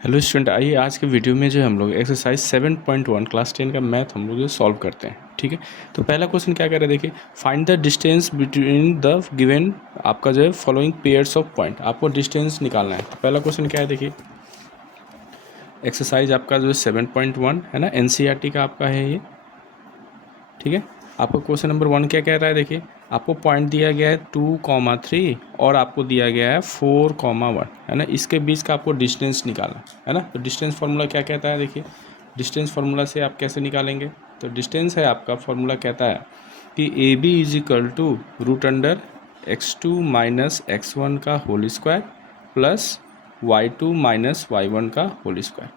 Hello student, आइए आज के वीडियो में जो हम लोग एक्सरसाइज 7.1 क्लास 10 का मैथ हम लोग जो सॉल्व करते हैं। ठीक है, तो पहला क्वेश्चन क्या कर रहे हैं, देखिए find the distance between the given आपका जो है फॉलोइंग पेयर्स ऑफ पॉइंट, आपको डिस्टेंस निकालना है। तो पहला क्वेश्चन क्या है, देखिए एक्सरसाइज आपका जो 7.1 है ना, एनसीईआरटी का आपका है ये। ठीक है, आपको क्वेश्चन नंबर 1 क्या कह रहा है, देखिए आपको पॉइंट दिया गया है 2,3 और आपको दिया गया है 4,1 है ना, इसके बीच का आपको डिस्टेंस निकालना है ना। तो डिस्टेंस फार्मूला क्या कहता है, देखिए डिस्टेंस फार्मूला से आप कैसे निकालेंगे। तो डिस्टेंस है आपका फार्मूला कहता है कि A B is equal to root under x2 minus x1 का whole square plus y2 minus y1 का होल स्क्वायर।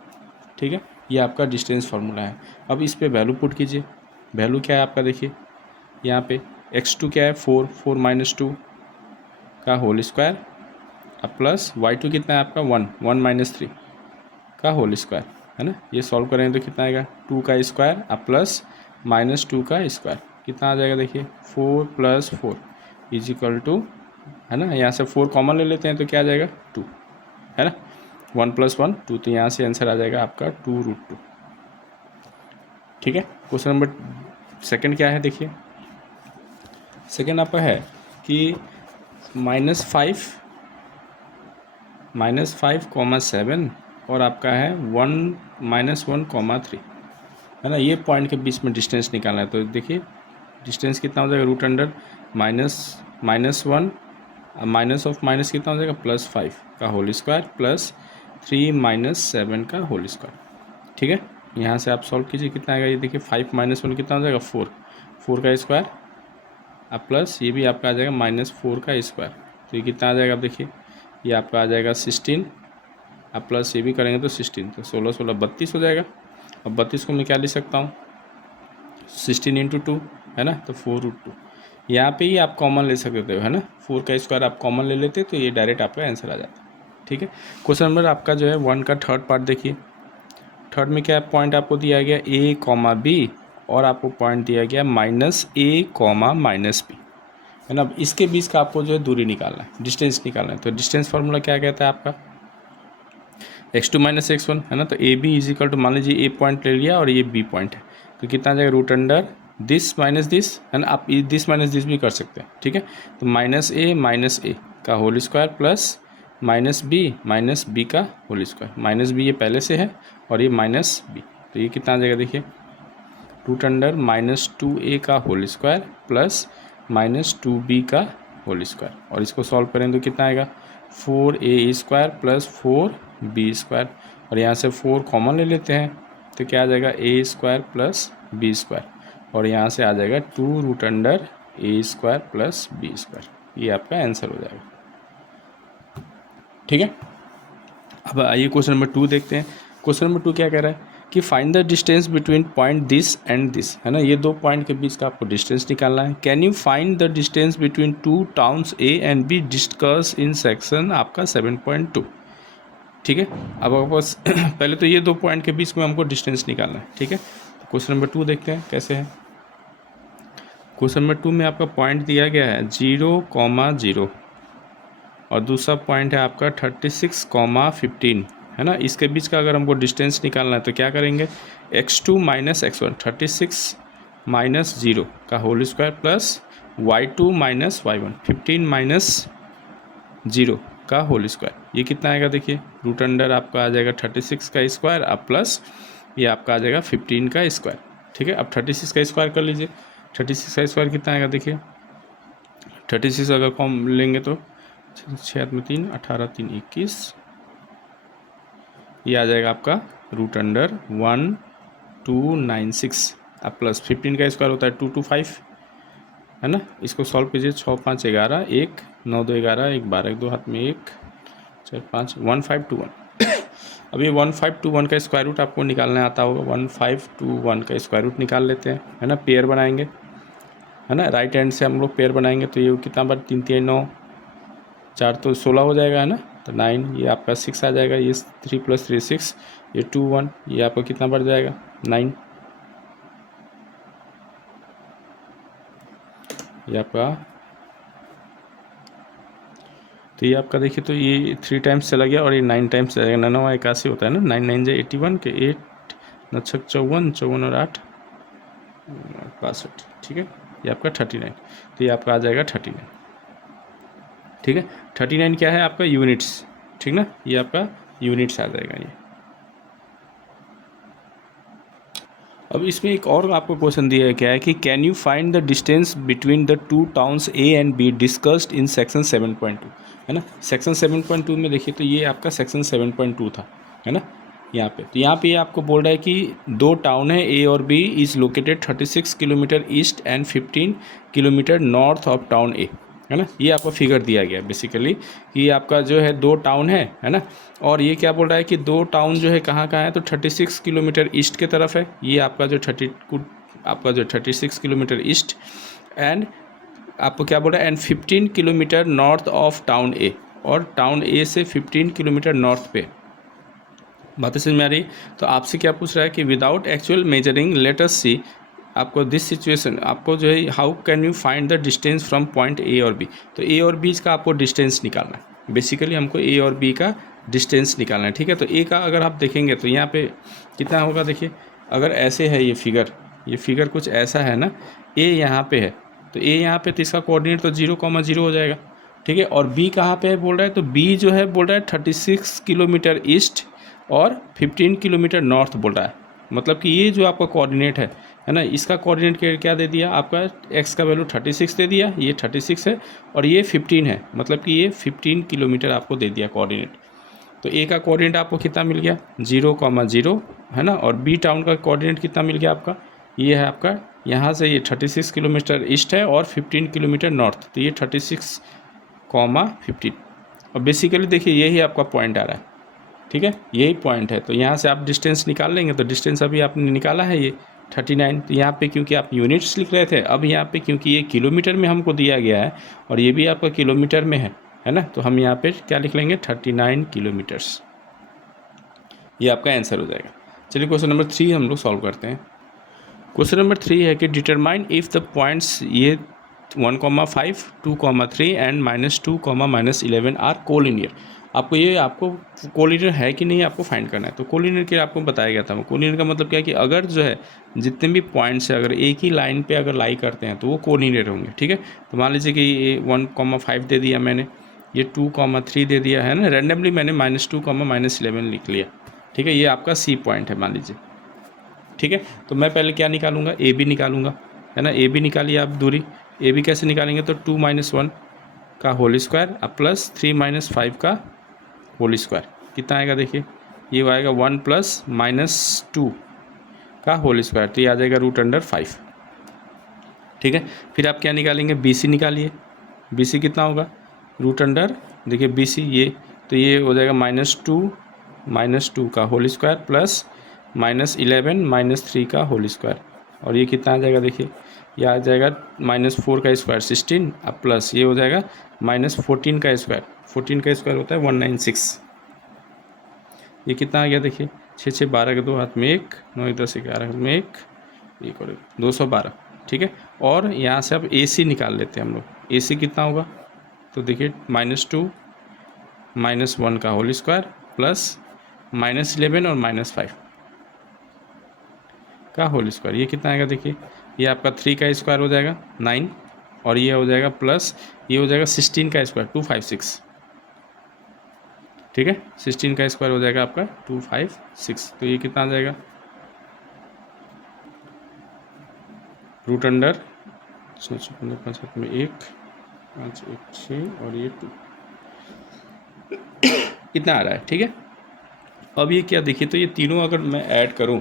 ठीक है, ये आपका डिस्टेंस फार्मूला है। अब इस पे वैल्यू पुट कीजिए। वैल्यू क्या है आपका, देखिए यहाँ पे x2 क्या है 4 माइनस 2 का होल स्क्वायर अब प्लस y2 कितना है आपका 1 माइनस 3 का होल स्क्वायर है ना। ये सॉल्व करेंगे तो कितना आएगा 2 का स्क्वायर अब प्लस माइनस 2 का स्क्वायर कितना आ जाएगा, देखिए 4 प्लस 4 इज इक्वल टू है ना, यहाँ से 4 कॉमन ले लेते हैं तो क्या आ जाएगा 2 है ना, 1 प्लस 1 2, तो यहाँ से आंसर आ जाएगा आपका 2√2। ठीक है, क्वेश्चन नंबर सेकंड क्या है, देखिए सेकंड आपका है कि -5 और आपका है 1 -1, 3 है ना। ये पॉइंट के बीच में डिस्टेंस निकालना है। तो देखिए डिस्टेंस कितना हो जाएगा, root under -1 minus of minus कितना हो जाएगा +5 का होल स्क्वायर प्लस 3 - 7 का होल स्क्वायर। ठीक है, यहाँ से आप सॉल्व कीजिए कितना आएगा, ये देखिए 5 - 1 कितना हो जाएगा 4 का स्क्वायर अब प्लस ये भी आपका आ जाएगा -4 का स्क्वायर, तो ये कितना आ जाएगा, आप देखिए ये आपका आ जाएगा 16 अब प्लस ये भी करेंगे तो 16, तो 16 32 हो जाएगा। अब 32 को मैं क्या लिख सकता हूँ 16 × 2 है ना, तो 4√2। यहाँ पे ही आप कॉमन ले सकते हो है ना, 4 का स्क्वायर आप कॉमन ले लेते तो ये डायरेक्ट आपका आंसर आ जाता। ठीक है, क्वेश्चन नंबर आपका जो है 1 का थर्ड पार्ट देखिए। थर्ड में क्या पॉइंट आपको दिया गया a, b और आपको पॉइंट दिया गया -a, -b है ना। अब इसके बीच का आपको जो है दूरी निकालना है, डिस्टेंस निकालना है। तो डिस्टेंस फार्मूला क्या कहता है आपका x2 - x1 है ना। तो A B is equal to, मान लीजिए ए पॉइंट ले लिया और ये बी पॉइंट है, तो कितना आ जाएगा root under this minus this है ना, आप दिस माइनस दिस भी कर सकते हैं। ठीक है, तो -a का होल स्क्वायर प्लस -b का होल स्क्वायर, -b ये पहले से है और ये -b, तो ये कितना आ जाएगा, देखिए रूट अंडर -2a का होल स्क्वायर प्लस -2b का होल स्क्वायर, और इसको सॉल्व करें तो कितना आएगा 4a² प्लस 4b², और यहाँ से 4 कॉमन ले लेते हैं तो क्या आ जाएगा a² प्लस b², और यहाँ से आ जाएगा 2√a² प्लस b²। ये आपका आंसर हो जाएगा। ठीक है, अब आइए क्वेश्चन नंबर 2 देखते हैं। क्वेश्चन नंबर 2 क्या कह रहा है कि find the distance between point this and this है ना, ये दो पॉइंट के बीच का आपको डिस्टेंस निकालना है। Can you find the distance between 2 towns A and be discuss in section आपका 7.2। ठीक है, अब आपके पास पहले तो ये दो पॉइंट के बीच में हमको डिस्टेंस निकालना है। ठीक है, तो क्वेश्चन नंबर 2 देखते हैं कैसे है। क्वेश्चन नंबर 2 में आपका पॉइंट दिया गया है 0,0 और दूसरा पॉइंट है आपका 36,15 है ना। इसके बीच का अगर हमको डिस्टेंस निकालना है तो क्या करेंगे x2 - x1 36 - 0 का whole square plus y2 - y1 15 - 0 का होल स्क्वायर, ये कितना आएगा, देखिए रूट अंडर आपका आ जाएगा 36 का स्क्वायर अब प्लस ये आपका आ जाएगा 15 का स्क्वायर। ठीक है, अब 36 का स्क्वायर कर लीजिए। 36 का स्क्वायर कितना आएगा, देखिए 36 अगर कम लेंगे तो 6×3 18 3 21, ये आ जाएगा आपका रूट अंडर 1296 अब प्लस 15 का स्क्वायर होता है 225 है ना। इसको सॉल्व कीजिए 6 5 11 1 9 2 11 1 12 2 हाथ में 1 4 5 1521। अब ये 1521 का स्क्वायर रूट आपको निकालना आता होगा, 1521 का स्क्वायर रूट निकाल लेते हैं है ना। पेयर बनाएंगे है ना, राइट हैंड से हम लोग पेयर बनाएंगे तो ये कितना बार 3 3 9 4 तो 16 हो जाएगा है ना, तो 9 ये आपका 6 आ जाएगा, ये 3 + 3 6, ये 2 1 ये आपका कितना बढ़ जाएगा 9, ये आपका, तो ये आपका देखिए तो ये 3 टाइम्स चला गया और ये 9 टाइम्स चला गया। 9 81 होता है ना, 9 9 जे 81 के 8 9 6 54 54 और 8 62, ठीक है। ये आपका 39, तो ये आपका आ जाएगा 39, ठीक है। 39 क्या है आपका यूनिट्स, ठीक ना, ये आपका यूनिट्स आ जाएगा ये। अब इसमें एक और आपको क्वेश्चन दिया है, क्या है कि can you find the distance between the two towns A and be discussed in section 7.2, है ना। सेक्शन 7.2 में देखिए तो ये आपका सेक्शन 7.2 था, है ना। यहाँ पे तो यहाँ पे ये आपको बोल रहा है कि दो टाउन है ए और B is located 36 kilometre east and 15 kilometre north of town A, है ना। ये आपको फिगर दिया गया बेसिकली कि आपका जो है दो टाउन है ना। और ये क्या बोल रहा है कि दो टाउन जो है कहाँ कहाँ है, तो 36 किलोमीटर ईस्ट के तरफ है, ये आपका जो 36 किलोमीटर ईस्ट, एंड आपको क्या बोल रहा है and 15 kilometre north of town A, और टाउन ए से 15 किलोमीटर नॉर्थ पे। बातें समझ में आ रही। तो आपसे क्या पूछ रहा है कि without actual measuring let us see, आपको दिस सिचुएशन, आपको जो है how can you find the distance from point A और बी। तो ए और बी का आपको डिस्टेंस निकालना है, बेसिकली हमको ए और बी का डिस्टेंस निकालना है, ठीक है। तो ए का अगर आप देखेंगे तो यहाँ पे कितना होगा, देखिए अगर ऐसे है ये फिगर कुछ ऐसा है ना, ए यहाँ पे है तो ए यहाँ पे, तो इसका कोऑर्डिनेट तो 0,0 हो जाएगा, ठीक है। और बी कहाँ पे है बोल रहा है, तो बी जो है बोल रहा है 36 किलोमीटर ईस्ट और 15 किलोमीटर नॉर्थ बोल रहा है। मतलब कि ये जो आपका कोऑर्डिनेट है ना, इसका कोऑर्डिनेट क्या दे दिया आपका, एक्स का वैल्यू 36 दे दिया, ये 36 है और ये 15 है, मतलब कि ये 15 किलोमीटर आपको दे दिया कोऑर्डिनेट। तो ए का कोऑर्डिनेट आपको कितना मिल गया 0,0, है ना। और बी टाउन का कोऑर्डिनेट कितना मिल गया आपका, ये है आपका यहाँ से ये 36 किलोमीटर ईस्ट है और 15 किलोमीटर नॉर्थ, तो ये 36,15। और बेसिकली देखिए यही आपका पॉइंट आ रहा है, ठीक है, यही पॉइंट है। तो यहाँ से आप डिस्टेंस निकाल लेंगे, तो डिस्टेंस अभी आपने निकाला है ये 39। तो यहाँ पे क्योंकि आप यूनिट्स लिख रहे थे, अब यहाँ पे क्योंकि ये किलोमीटर में हमको दिया गया है और ये भी आपका किलोमीटर में है ना, तो हम यहाँ पे क्या लिख लेंगे 39 किलोमीटर्स, ये आपका आंसर हो जाएगा। चलिए क्वेश्चन नंबर 3 हम लोग सॉल्व करते हैं। क्वेश्चन नंबर 3 है कि डिटरमाइन इफ़ द पॉइंट्स ये 1,5 2,3 एंड -2, -11 आर कोलिनियर। आपको कोलिनियर है कि नहीं आपको फाइंड करना है। तो कोलिनियर के आपको बताया गया था, कोलिनियर का मतलब क्या है कि अगर जो है जितने भी पॉइंट्स है अगर एक ही लाइन पे अगर लाई करते हैं तो वो कोलिनियर होंगे, ठीक है। तो मान लीजिए कि ये 1,5 दे दिया मैंने, ये 2,3 दे दिया है ना, रैंडमली मैंने -2, -11 लिख लिया, ठीक है। ये आपका सी पॉइंट है मान लीजिए, ठीक है। तो मैं पहले क्या निकालूंगा, ए बी निकालूंगा, है ना। ए बी निकालिए आप दूरी, ए बी कैसे निकालेंगे, तो 2 - 1 का होल स्क्वायर अब प्लस 3 - 5 का होल स्क्वायर, कितना आएगा देखिए, ये आएगा 1 + -2 का होल स्क्वायर, तो ये आ जाएगा √5, ठीक है। फिर आप क्या निकालेंगे, बी सी निकालिए, बी सी कितना होगा √, देखिए बी सी ये, तो ये हो जाएगा -2 का होल स्क्वायर प्लस -11 - 3 का होल स्क्वायर, और ये कितना आ जाएगा देखिए, ये आ जाएगा -4 का स्क्वायर 16, अब प्लस ये हो जाएगा -14 का स्क्वायर, 14 का स्क्वायर होता है 196, ये कितना आ गया देखिए 6 6 12 के 2 हाथ में 1, 9 10 11 हाथ में 1 और 212, ठीक है। और यहाँ से अब ए सी निकाल लेते हैं हम लोग, ए सी कितना होगा, तो देखिए -2 -1 का होल स्क्वायर प्लस -11 और -5 का होल स्क्वायर, ये कितना आएगा देखिए, ये आपका 3 का स्क्वायर हो जाएगा 9, और ये हो जाएगा प्लस ये हो जाएगा 16 का स्क्वायर 256, ठीक है। 16 का स्क्वायर हो जाएगा आपका 256, तो ये कितना आ जाएगा √, 5 में 1 5 1 6 और ये 2, इतना आ रहा है, ठीक है। अब ये क्या देखिए, तो ये तीनों अगर मैं ऐड करूं,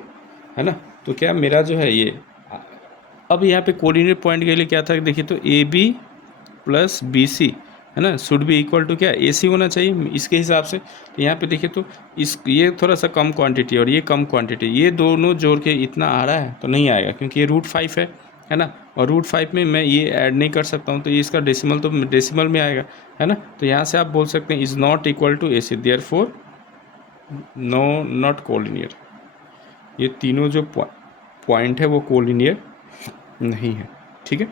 है ना, तो क्या मेरा जो है ये, अब यहाँ पे कोऑर्डिनेट पॉइंट के लिए क्या था देखिए, तो A B plus B C, है ना, शुड बी इक्वल टू क्या ए सी होना चाहिए इसके हिसाब से। तो यहाँ पे देखिए तो ये थोड़ा सा कम क्वांटिटी और ये कम क्वांटिटी, ये दोनों जोड़ के इतना आ रहा है तो नहीं आएगा, क्योंकि ये √5 है ना, और √5 में मैं ये ऐड नहीं कर सकता हूँ, तो ये इसका डेसिमल तो डेसिमल में आएगा, है ना। तो यहाँ से आप बोल सकते हैं is not equal to A C, therefore no not collinear, ये तीनों जो पॉइंट है वो कोलिनियर नहीं है, ठीक है।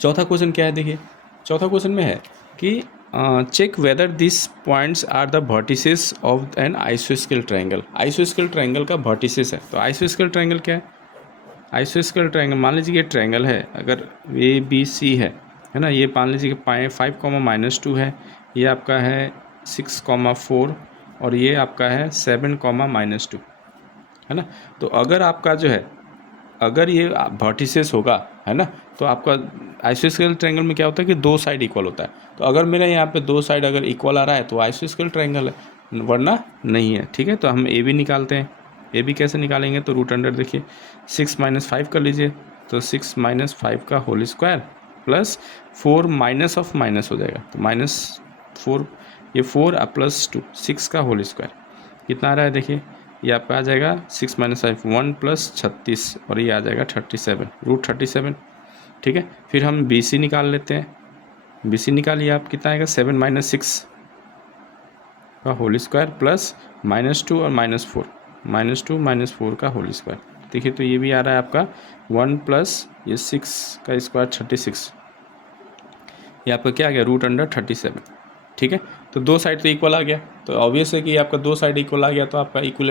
चौथा क्वेश्चन क्या है देखिए, चौथा क्वेश्चन में है कि check whether this points are the vertices of an आइसोस्केल ट्रायंगल। आइसोस्केल ट्रायंगल का वर्टिसेस है, तो आइसोस्केल ट्रायंगल क्या है? आइसोस्केल ट्रायंगल मान लीजिए ये ट्रायंगल है, अगर ए बी सी है ना, ये मान लीजिए कि 5, -2 है, ये आपका है 6, 4 और ये आपका है 7, -2 है ना। तो अगर आपका जो है, अगर ये वर्टिसेस होगा है ना, तो आपका आइसोस्केल ट्रायंगल में क्या होता है कि दो साइड इक्वल होता है। तो अगर मेरा यहाँ पे दो साइड अगर इक्वल आ रहा है तो आइसोस्केल ट्रायंगल है, वरना नहीं है। ठीक है, तो हम ए बी निकालते हैं। ए बी कैसे निकालेंगे? तो रूट अंडर देखिए 6 - 5 कर लीजिए, तो 6 - 5 का whole square plus 4 minus of minus हो जाएगा, तो -4, ये 4 प्लस 2 6 का होल स्क्वायर कितना आ रहा है? देखिए ये आपका आ जाएगा 6 - 5 1 + 36 और ये आ जाएगा 37 √37। ठीक है, फिर हम बी सी निकाल लेते हैं। बी सी निकालिए आप, कितना आएगा? 7 - 6 का होल स्क्वायर प्लस -2 और -4 -2 - 4 का होल स्क्वायर। देखिए तो ये भी आ रहा है आपका 1 प्लस ये 6 का स्क्वायर 36, ये आपका क्या आ गया? √37। ठीक है, तो दो साइड तो इक्वल आ गया, तो ऑब्वियस है कि आपका दो साइड इक्वल आ गया, तो आपका इक्वल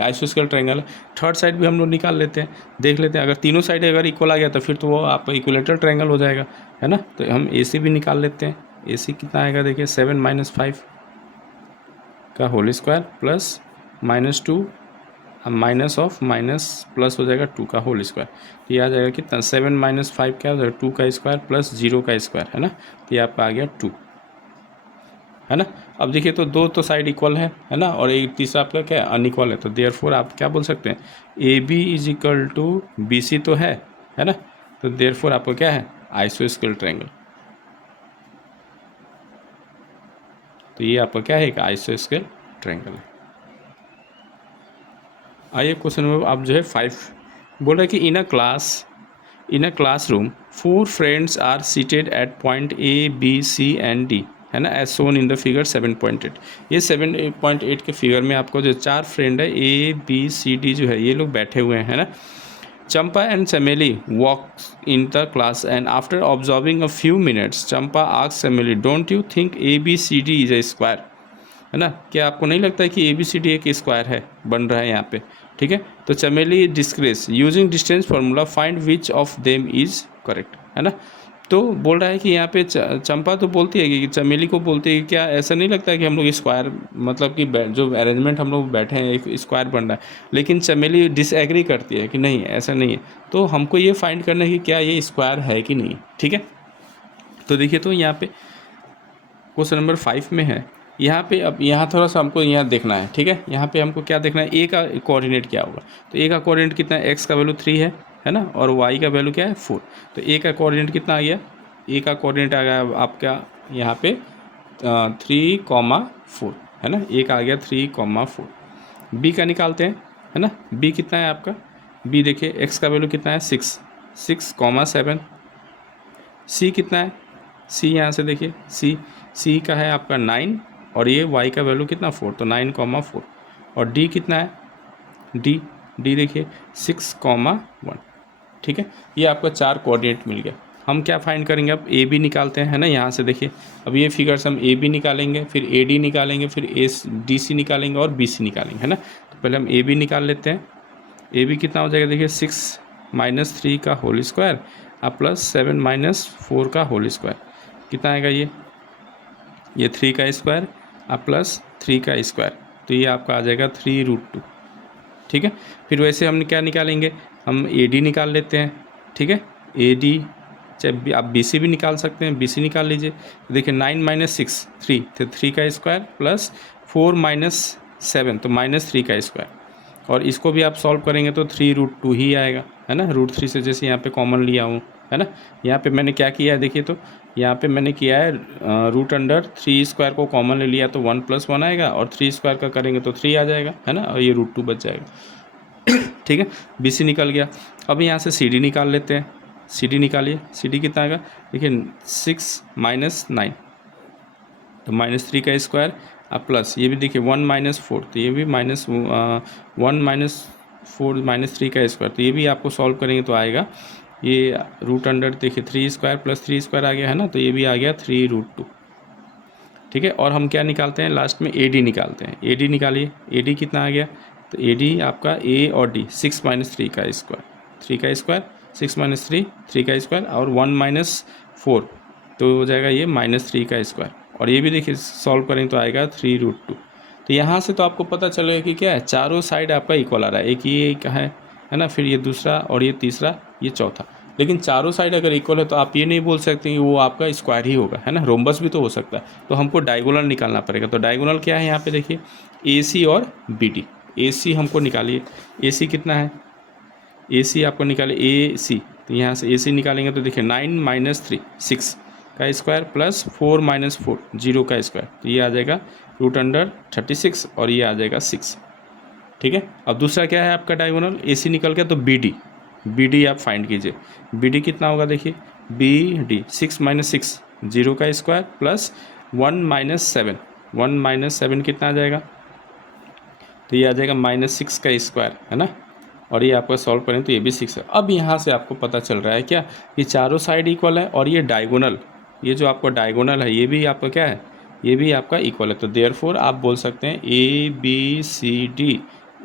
आइसोस्केल ट्रायंगल है। थर्ड साइड भी हम लोग निकाल लेते हैं, देख लेते हैं। अगर तीनों साइड अगर इक्वल आ गया तो फिर तो वो आपका इक्विलेटरल ट्रायंगल हो जाएगा, है ना। तो हम ए सी भी निकाल लेते हैं। ए सी कितना आएगा? देखिए 7 - 5 का whole square plus -2 minus of minus plus हो जाएगा 2 का होल स्क्वायर, तो ये आ जाएगा कितना? 7 - 5 क्या हो जाएगा? 2 का स्क्वायर प्लस 0 का स्क्वायर, है ना। तो ये आपका आ गया 2, है ना। अब देखिए तो दो तो साइड इक्वल है ना, और एक तीसरा आपका क्या है? अनइक्वल है। तो देयरफॉर आप क्या बोल सकते हैं? A B is equal to B C तो है ना। तो देयरफॉर आपको क्या है? आइसोस्केल ट्रायंगल। तो ये आपका क्या है? एक आइसोस्केल ट्रायंगल है। आइए क्वेश्चन नंबर आप जो है 5 बोल रहा है कि in a classroom 4 friends are seated at point A B C and D, है ना, as shown in the figure 7.8। ये 7.8 के फिगर में आपको जो 4 फ्रेंड है ए बी सी डी जो है, ये लोग बैठे हुए हैं ना। Champa and Chameli walk in the class and after observing a few minutes Champa asked Chameli, don't you think A B C D is a square, है ना। क्या आपको नहीं लगता है कि ए बी सी डी एक स्क्वायर है, बन रहा है यहाँ पे? ठीक है, तो चमेली डिस्क्रेस using distance formula find which of them is correct, है ना। तो बोल रहा है कि यहाँ पे चंपा तो बोलती है कि चमेली को बोलती है कि क्या ऐसा नहीं लगता है कि हम लोग स्क्वायर, मतलब कि जो अरेंजमेंट हम लोग बैठे हैं एक स्क्वायर बन रहा है, लेकिन चमेली डिसएग्री करती है कि नहीं ऐसा नहीं है। तो हमको ये फाइंड करना है कि क्या ये स्क्वायर है कि नहीं। ठीक है, तो देखिए तो यहाँ पे क्वेश्चन नंबर 5 में है, यहाँ पे अब यहाँ थोड़ा सा हमको यहाँ देखना है। ठीक है, यहाँ पे हमको क्या देखना है? ए का कोऑर्डिनेट क्या होगा? तो ए का कोऑर्डिनेट कितना है? एक्स का वैल्यू 3 है ना, और वाई का वैल्यू क्या है? 4। तो ए का कोऑर्डिनेट कितना आ गया? ए का कोऑर्डिनेट आ गया आपका यहाँ पे 3, 4, है ना। ए का आ गया 3, 4। बी का निकालते हैं, है ना। बी कितना है आपका? बी देखिए एक्स का वैल्यू कितना है? 6, 7। सी कितना है? सी यहाँ से देखिए सी का है आपका 9 और ये y का वैल्यू कितना? 4, तो 9, 4। और d कितना है? डी देखिए 6, 1। ठीक है, ये आपका 4 कोऑर्डिनेट मिल गया। हम क्या फाइंड करेंगे? अब ए बी निकालते हैं, है ना। यहाँ से देखिए अब ये फिगर्स हम ए बी निकालेंगे, फिर ए डी निकालेंगे, फिर डी सी निकालेंगे और बी सी निकालेंगे, है ना। तो पहले हम ए बी निकाल लेते हैं। ए बी कितना हो जाएगा? देखिए 6 - 3 का होल स्क्वायर प्लस 7 - 4 का होल स्क्वायर, कितना आएगा? ये 3 का स्क्वायर प्लस 3 का स्क्वायर, तो ये आपका आ जाएगा 3√2। ठीक है, फिर वैसे हम क्या निकालेंगे? हम ए डी निकाल लेते हैं। ठीक है, ए डी चाहे आप बी सी भी निकाल सकते हैं, बी सी निकाल लीजिए। तो देखिए 9 - 6 3, तो 3 का स्क्वायर प्लस 4 - 7, तो -3 का स्क्वायर। और इसको भी आप सॉल्व करेंगे तो 3√2 ही आएगा, है ना। √3 से जैसे यहाँ पे कॉमन लिया हूँ, है ना। यहाँ पे मैंने क्या किया है? देखिए तो यहाँ पे मैंने किया है √3 स्क्वायर को कॉमन ले लिया तो 1 + 1 आएगा, और 3 स्क्वायर का करेंगे तो 3 आ जाएगा, है ना, और ये √2 बच जाएगा। ठीक है, बी सी निकल गया। अब यहाँ से सी डी निकाल लेते हैं। सी डी निकालिए, सी डी कितना आएगा? देखिए 6 - 9, तो -3 का स्क्वायर प्लस ये भी देखिए 1 - 4, तो ये भी -1 - 4 -3 का स्क्वायर, तो ये भी आपको सॉल्व करेंगे तो आएगा ये √अंडर देखिए 3 स्क्वायर प्लस 3 स्क्वायर आ गया, है ना। तो ये भी आ गया 3√2। ठीक है। और हम क्या निकालते हैं लास्ट में, AD निकालते हैं। AD निकालिए, AD कितना आ गया, तो AD आपका A और D 6 - 3 का स्क्वायर, 3 का स्क्वायर, 6 - 3 3 का स्क्वायर, और 1 - 4 तो हो जाएगा ये -3 का स्क्वायर। और ये भी देखिए सॉल्व करें तो आएगा 3√2। तो यहाँ से तो आपको पता चलेगा कि क्या है, चारों साइड आपका इक्वल आ रहा है। एक ये का है ना, फिर ये दूसरा, और ये तीसरा, ये चौथा। लेकिन चारों साइड अगर इक्वल है तो आप ये नहीं बोल सकते कि वो आपका स्क्वायर ही होगा, है ना, रोम्बस भी तो हो सकता है। तो हमको डायगोनल निकालना पड़ेगा। तो डायगोनल क्या है यहाँ पे देखिए, AC और BD। AC हमको निकालिए, AC कितना है, AC आपको निकाले AC, तो यहाँ से AC निकालेंगे तो देखिए 9 - 3 6 का स्क्वायर प्लस 4 - 4 0 का स्क्वायर, तो ये आ जाएगा √36 और ये आ जाएगा 6। ठीक है। अब दूसरा क्या है आपका डायगोनल, AC निकल गया तो BD आप फाइंड कीजिए। BD कितना होगा देखिए, BD 6 - 6 0 का स्क्वायर प्लस 1 - 7 1 - 7 कितना आ जाएगा, तो ये आ जाएगा -6 का स्क्वायर, है ना। और ये आपका सॉल्व करें तो ये भी 6 है। अब यहाँ से आपको पता चल रहा है क्या, ये चारों साइड इक्वल है, और ये डायगोनल, ये जो आपका डायगोनल है ये भी आपका क्या है, ये भी आपका इक्वल है। तो देयरफॉर आप बोल सकते हैं ABCD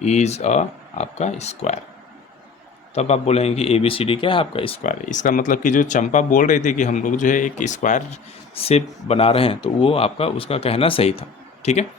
इज़ आपका स्क्वायर। तब आप बोलेंगे कि ABCD क्या है, आपका स्क्वायर है। इसका मतलब कि जो चंपा बोल रही थी कि हम लोग जो है एक स्क्वायर शेप बना रहे हैं, तो वो आपका उसका कहना सही था। ठीक है।